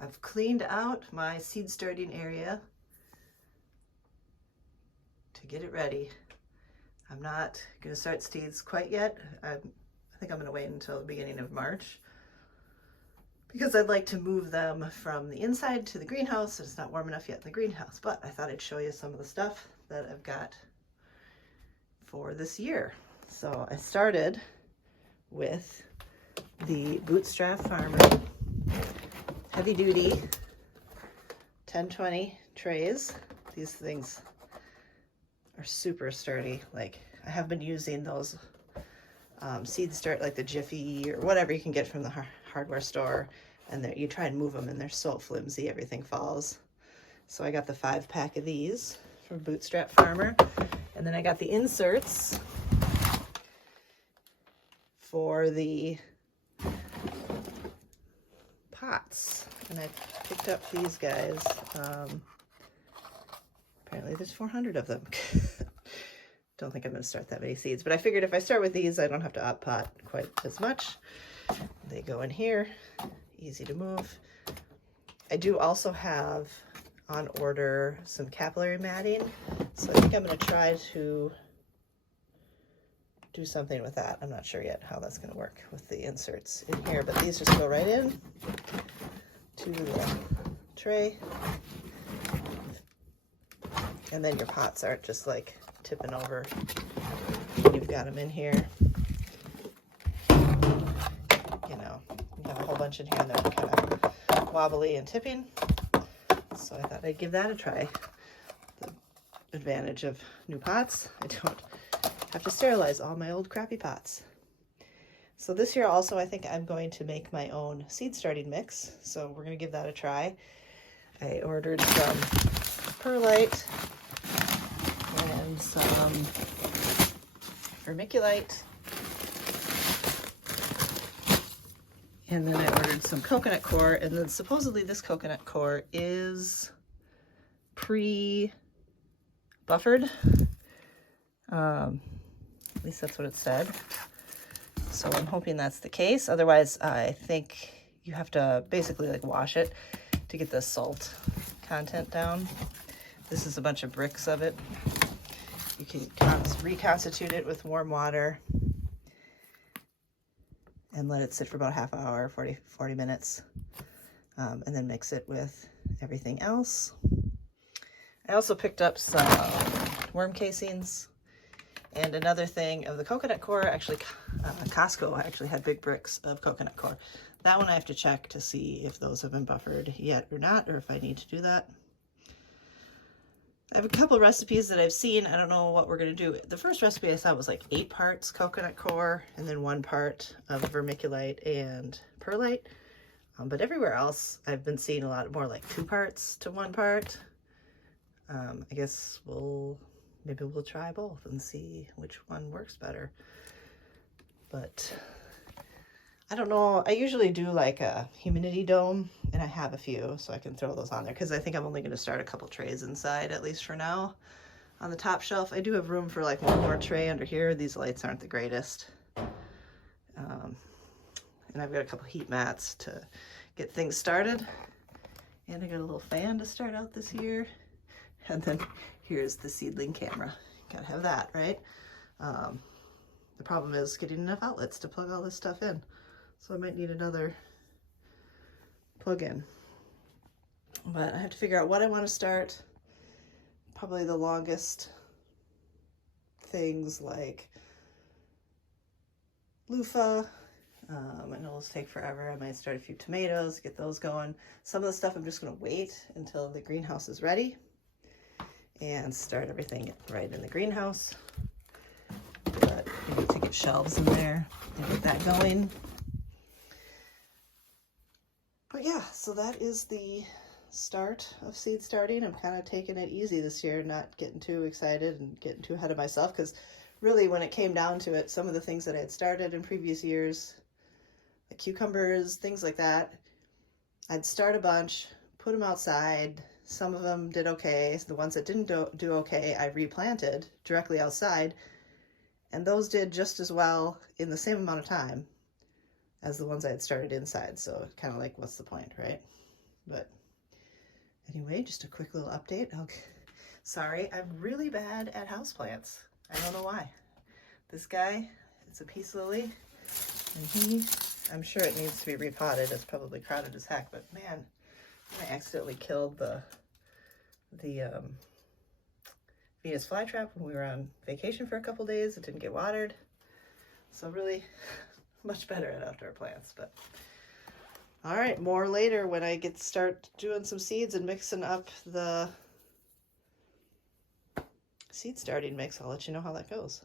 I've cleaned out my seed starting area to get it ready. I'm not going to start seeds quite yet. I think I'm going to wait until the beginning of March because I'd like to move them from the inside to the greenhouse. It's not warm enough yet in the greenhouse, but I thought I'd show you some of the stuff that I've got for this year. So I started with the Bootstrap Farmer heavy duty 1020 trays. These things are super sturdy. Like, I have been using those seed start, like the Jiffy or whatever you can get from the hardware store, and you try and move them and they're so flimsy, everything falls. So I got the 5-pack of these from Bootstrap Farmer, and then I got the inserts for the pots, and I picked up these guys. Apparently there's 400 of them. Don't think I'm going to start that many seeds, but I figured if I start with these, I don't have to up pot quite as much. They go in here, easy to move. I do also have on order some capillary matting, so I think I'm going to try to do something with that. I'm not sure yet how that's going to work with the inserts in here, but these just go right in to the tray. And then your pots aren't just like tipping over. You've got them in here. You know, you have a whole bunch in here and they're kind of wobbly and tipping. So I thought I'd give that a try. The advantage of new pots, I don't have to sterilize all my old crappy pots. So this year also, I think I'm going to make my own seed starting mix. So we're going to give that a try. I ordered some perlite and some vermiculite. And then I ordered some coconut coir, and then supposedly this coconut coir is pre-buffered. At least that's what it said. So I'm hoping that's the case. Otherwise, I think you have to basically like wash it to get the salt content down. This is a bunch of bricks of it. You can reconstitute it with warm water and let it sit for about half an hour, 40 minutes, and then mix it with everything else. I also picked up some worm casings and another thing of the coconut coir. Actually, Costco actually had big bricks of coconut coir. That one I have to check to see if those have been buffered yet or not, or if I need to do that. I have a couple recipes that I've seen. I don't know what we're going to do. The first recipe I saw was like 8 parts coconut coir and then 1 part of vermiculite and perlite. But everywhere else, I've been seeing a lot more like 2 parts to 1 part. I guess maybe we'll try both and see which one works better. But I don't know. I usually do like a humidity dome, and I have a few, so I can throw those on there because I think I'm only going to start a couple trays inside, at least for now. On the top shelf, I do have room for like 1 more tray under here. These lights aren't the greatest. And I've got a couple heat mats to get things started. And I got a little fan to start out this year. And then here's the seedling camera. Gotta have that, right? The problem is getting enough outlets to plug all this stuff in. So I might need another plug-in. But I have to figure out what I want to start. Probably the longest things like loofah. I know it'll take forever. I might start a few tomatoes, get those going. Some of the stuff I'm just going to wait until the greenhouse is ready and start everything right in the greenhouse. But I need to get shelves in there and get that going. But yeah, so that is the start of seed starting. I'm kind of taking it easy this year, not getting too excited and getting too ahead of myself, because really when it came down to it, some of the things that I had started in previous years, like cucumbers, things like that, I'd start a bunch, put them outside. Some of them did okay. The ones that didn't do okay, I replanted directly outside, and those did just as well in the same amount of time as the ones I had started inside. So kind of like, what's the point, right? But anyway, just a quick little update. Sorry, I'm really bad at houseplants. I don't know why. This guy, it's a peace lily, and I'm sure it needs to be repotted. It's probably crowded as heck, but man, I accidentally killed the Venus flytrap when we were on vacation for a couple days. It didn't get watered. So really much better at outdoor plants, but all right, more later when I start doing some seeds and mixing up the seed starting mix. I'll let you know how that goes.